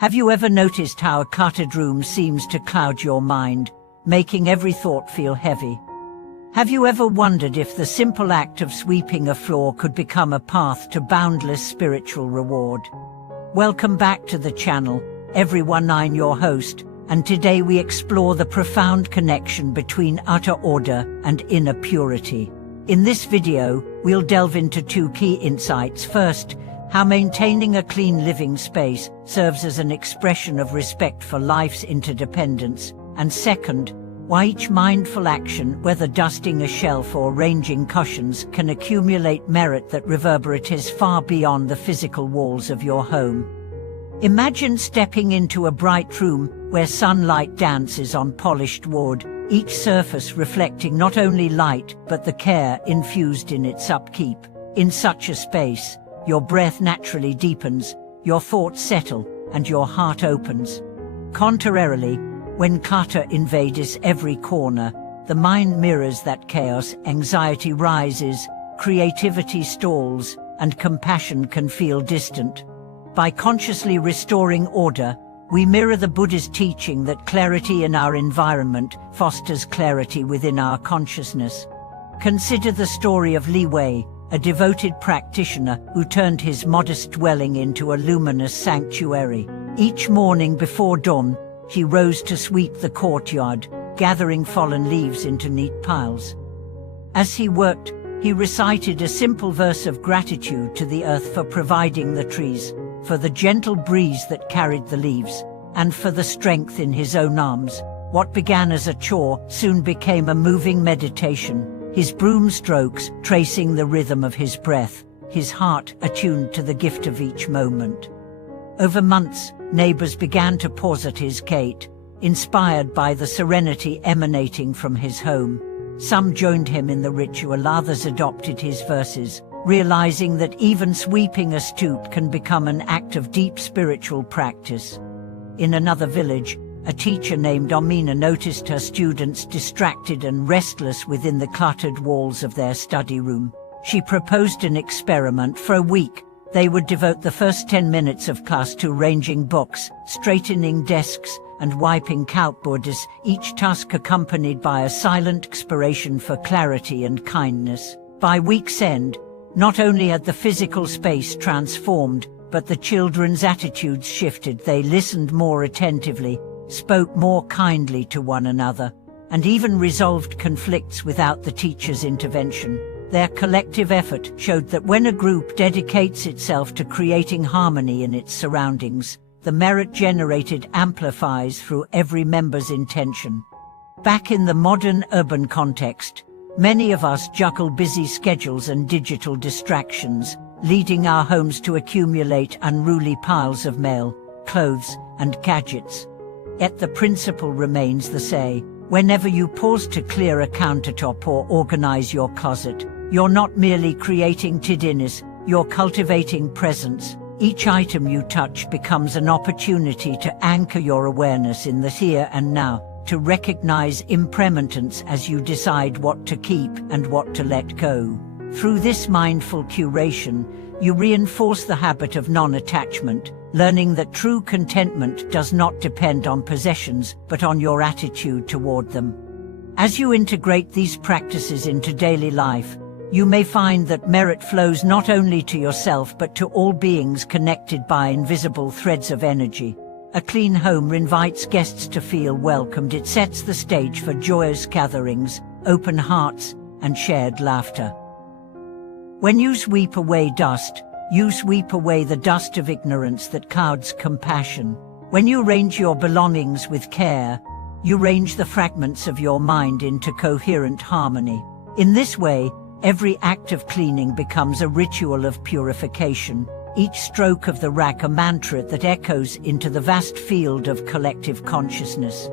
Have you ever noticed how a cluttered room seems to cloud your mind, making every thought feel heavy? Have you ever wondered if the simple act of sweeping a floor could become a path to boundless spiritual reward? Welcome back to the channel, everyone. I'm your host, and today we explore the profound connection between utter order and inner purity. In this video, we'll delve into two key insights. First, how maintaining a clean living space serves as an expression of respect for life's interdependence, and second, why each mindful action, whether dusting a shelf or arranging cushions, can accumulate merit that reverberates far beyond the physical walls of your home. Imagine stepping into a bright room where sunlight dances on polished wood, each surface reflecting not only light but the care infused in its upkeep. In such a space, your breath naturally deepens, your thoughts settle, and your heart opens. Contrarily, when clutter invades every corner, the mind mirrors that chaos, anxiety rises, creativity stalls, and compassion can feel distant. By consciously restoring order, we mirror the Buddha's teaching that clarity in our environment fosters clarity within our consciousness. Consider the story of Li Wei, a devoted practitioner who turned his modest dwelling into a luminous sanctuary. Each morning before dawn, he rose to sweep the courtyard, gathering fallen leaves into neat piles. As he worked, he recited a simple verse of gratitude to the earth for providing the trees, for the gentle breeze that carried the leaves, and for the strength in his own arms. What began as a chore soon became a moving meditation, his broom strokes tracing the rhythm of his breath, his heart attuned to the gift of each moment. Over months, neighbors began to pause at his gate, inspired by the serenity emanating from his home. Some joined him in the ritual, others adopted his verses, realizing that even sweeping a stoop can become an act of deep spiritual practice. In another village, a teacher named Amina noticed her students distracted and restless within the cluttered walls of their study room. She proposed an experiment. For a week, they would devote the first 10 minutes of class to arranging books, straightening desks, and wiping chalkboards, each task accompanied by a silent expiration for clarity and kindness. By week's end, not only had the physical space transformed, but the children's attitudes shifted. They listened more attentively, spoke more kindly to one another, and even resolved conflicts without the teacher's intervention. Their collective effort showed that when a group dedicates itself to creating harmony in its surroundings, the merit generated amplifies through every member's intention. Back in the modern urban context, many of us juggle busy schedules and digital distractions, leading our homes to accumulate unruly piles of mail, clothes, and gadgets. Yet the principle remains the same. Whenever you pause to clear a countertop or organize your closet, you're not merely creating tidiness, you're cultivating presence. Each item you touch becomes an opportunity to anchor your awareness in the here and now, to recognize impermanence as you decide what to keep and what to let go. Through this mindful curation, you reinforce the habit of non-attachment, learning that true contentment does not depend on possessions but on your attitude toward them. As you integrate these practices into daily life, you may find that merit flows not only to yourself but to all beings connected by invisible threads of energy. A clean home invites guests to feel welcomed. It sets the stage for joyous gatherings, open hearts, and shared laughter. When you sweep away dust, you sweep away the dust of ignorance that clouds compassion. When you arrange your belongings with care, you arrange the fragments of your mind into coherent harmony. In this way, every act of cleaning becomes a ritual of purification, each stroke of the rag a mantra that echoes into the vast field of collective consciousness.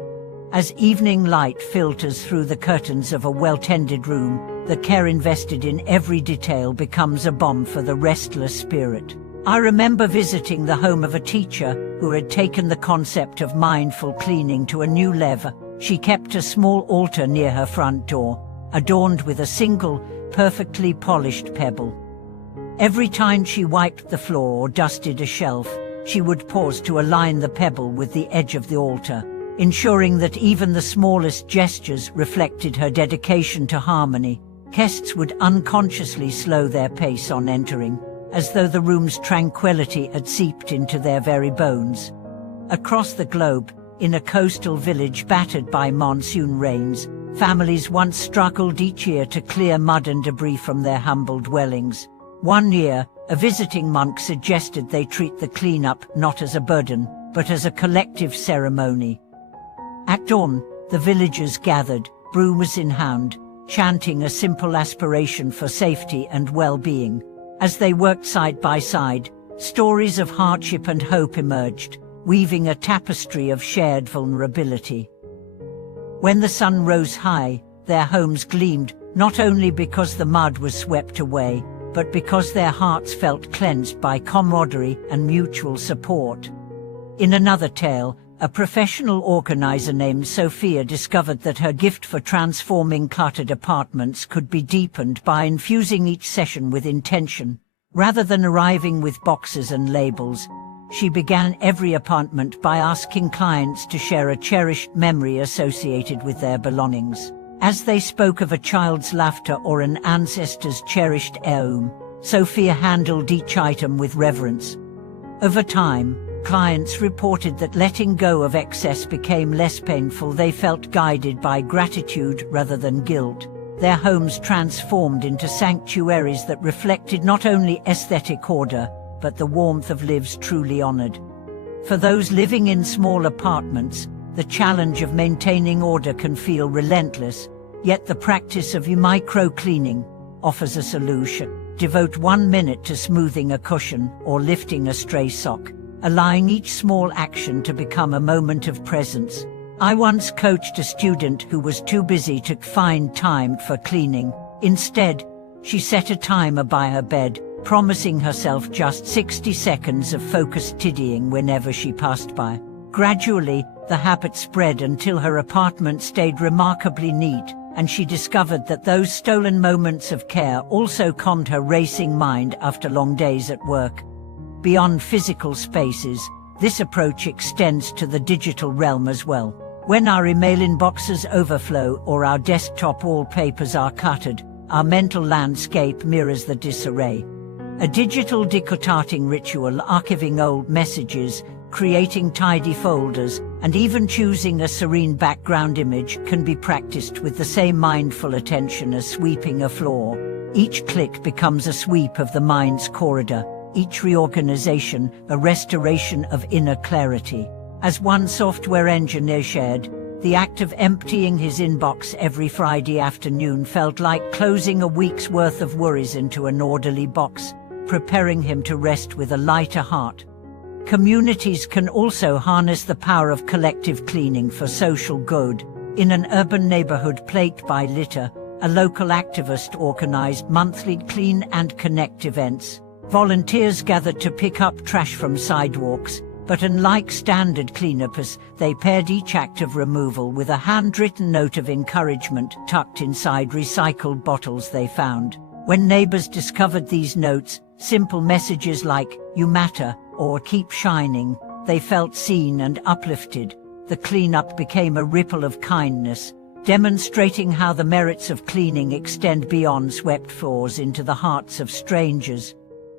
As evening light filters through the curtains of a well-tended room, the care invested in every detail becomes a balm for the restless spirit. I remember visiting the home of a teacher who had taken the concept of mindful cleaning to a new level. She kept a small altar near her front door, adorned with a single, perfectly polished pebble. Every time she wiped the floor or dusted a shelf, she would pause to align the pebble with the edge of the altar, ensuring that even the smallest gestures reflected her dedication to harmony. Guests would unconsciously slow their pace on entering, as though the room's tranquility had seeped into their very bones. Across the globe, in a coastal village battered by monsoon rains, families once struggled each year to clear mud and debris from their humble dwellings. One year, a visiting monk suggested they treat the cleanup not as a burden, but as a collective ceremony. At dawn, the villagers gathered, brooms in hand, chanting a simple aspiration for safety and well-being. As they worked side by side, stories of hardship and hope emerged, weaving a tapestry of shared vulnerability. When the sun rose high, their homes gleamed, not only because the mud was swept away, but because their hearts felt cleansed by camaraderie and mutual support. In another tale, a professional organizer named Sophia discovered that her gift for transforming cluttered apartments could be deepened by infusing each session with intention. Rather than arriving with boxes and labels, she began every apartment by asking clients to share a cherished memory associated with their belongings. As they spoke of a child's laughter or an ancestor's cherished heirloom, Sophia handled each item with reverence. Over time, clients reported that letting go of excess became less painful. They felt guided by gratitude rather than guilt. Their homes transformed into sanctuaries that reflected not only aesthetic order, but the warmth of lives truly honored. For those living in small apartments, the challenge of maintaining order can feel relentless, yet the practice of micro-cleaning offers a solution. Devote 1 minute to smoothing a cushion or lifting a stray sock, allowing each small action to become a moment of presence. I once coached a student who was too busy to find time for cleaning. Instead, she set a timer by her bed, promising herself just 60 seconds of focused tidying whenever she passed by. Gradually, the habit spread until her apartment stayed remarkably neat, and she discovered that those stolen moments of care also calmed her racing mind after long days at work. Beyond physical spaces, this approach extends to the digital realm as well. When our email inboxes overflow or our desktop wallpapers are cluttered, our mental landscape mirrors the disarray. A digital decluttering ritual, archiving old messages, creating tidy folders, and even choosing a serene background image can be practiced with the same mindful attention as sweeping a floor. Each click becomes a sweep of the mind's corridor, each reorganization a restoration of inner clarity. As one software engineer shared, the act of emptying his inbox every Friday afternoon felt like closing a week's worth of worries into an orderly box, preparing him to rest with a lighter heart. Communities can also harness the power of collective cleaning for social good. In an urban neighborhood plagued by litter, a local activist organized monthly Clean and Connect events. Volunteers gathered to pick up trash from sidewalks, but unlike standard cleanups, they paired each act of removal with a handwritten note of encouragement tucked inside recycled bottles they found. When neighbors discovered these notes, simple messages like, "You matter," or "Keep shining," they felt seen and uplifted. The cleanup became a ripple of kindness, demonstrating how the merits of cleaning extend beyond swept floors into the hearts of strangers.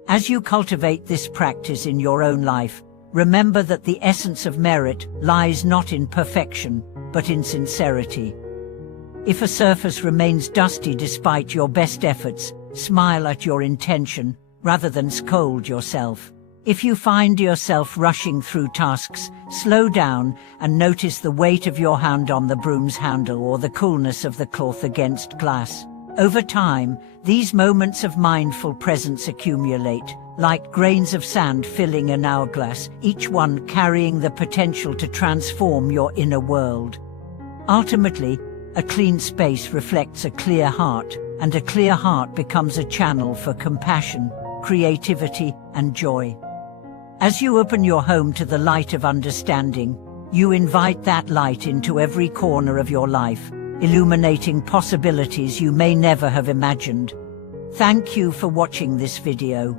As you cultivate this practice in your own life, remember that the essence of merit lies not in perfection, but in sincerity. If a surface remains dusty despite your best efforts, smile at your intention, rather than scold yourself. If you find yourself rushing through tasks, slow down and notice the weight of your hand on the broom's handle or the coolness of the cloth against glass. Over time, these moments of mindful presence accumulate, like grains of sand filling an hourglass, each one carrying the potential to transform your inner world. Ultimately, a clean space reflects a clear heart, and a clear heart becomes a channel for compassion, creativity, and joy. As you open your home to the light of understanding, you invite that light into every corner of your life, illuminating possibilities you may never have imagined. Thank you for watching this video.